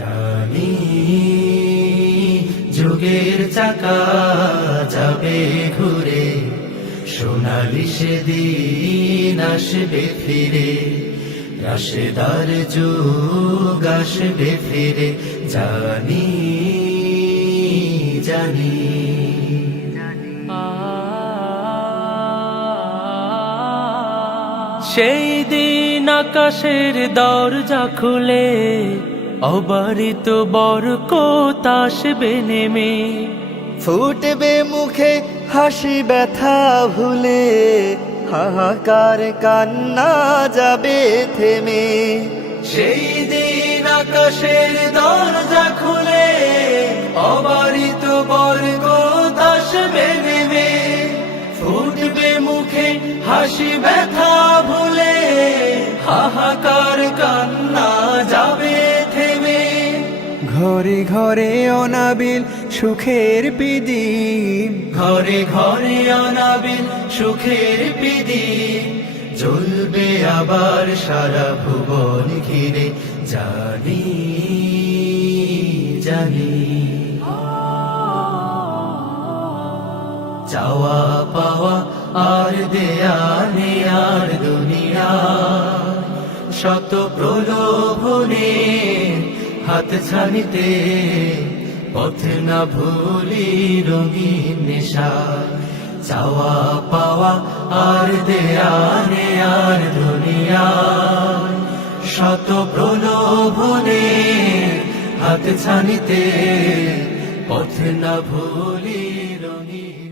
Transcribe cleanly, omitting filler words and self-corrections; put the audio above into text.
জানি যুগের চাকা যাবে ঘুরে, সোনালি সেদিন আসবে ফিরে, রাশেদার যুগ আসবে ফিরে। জানি জানি সেই দিন আকাশের দরজা খুলে অবারিত বরকত আসবে নেমে, ফুটবে মুখে হাসি ব্যথা ভুলে, হাহাকার কান্না যাবে থেমে। সেই দিন আকাশের দরজা খুলে অবারিত বরকত আসবে নেমে, ফুটবে মুখে হাসি ব্যথা ভুলে, হাহাকার কান্না যাবে থেমে। ঘরে ঘরে অনাবিল সুখের প্রদীপ, ঘরে ঘরে অনাবিল সুখের প্রদীপ, জ্বলবে আবার সারা ভুবন ঘিরে। জানি জানি চাওয়া পাওয়া আর দেয়া নেয়ার দুনিয়া, শত প্রলোভনে হাত ছানিতে, পথ না ভুলি রঙিন নেশা। চাওয়া পাওয়া আর দেয়া নেয়ার দুনিয়া, শত প্রলোভনে হাত ছানিতে, পথ না ভুলি রঙিন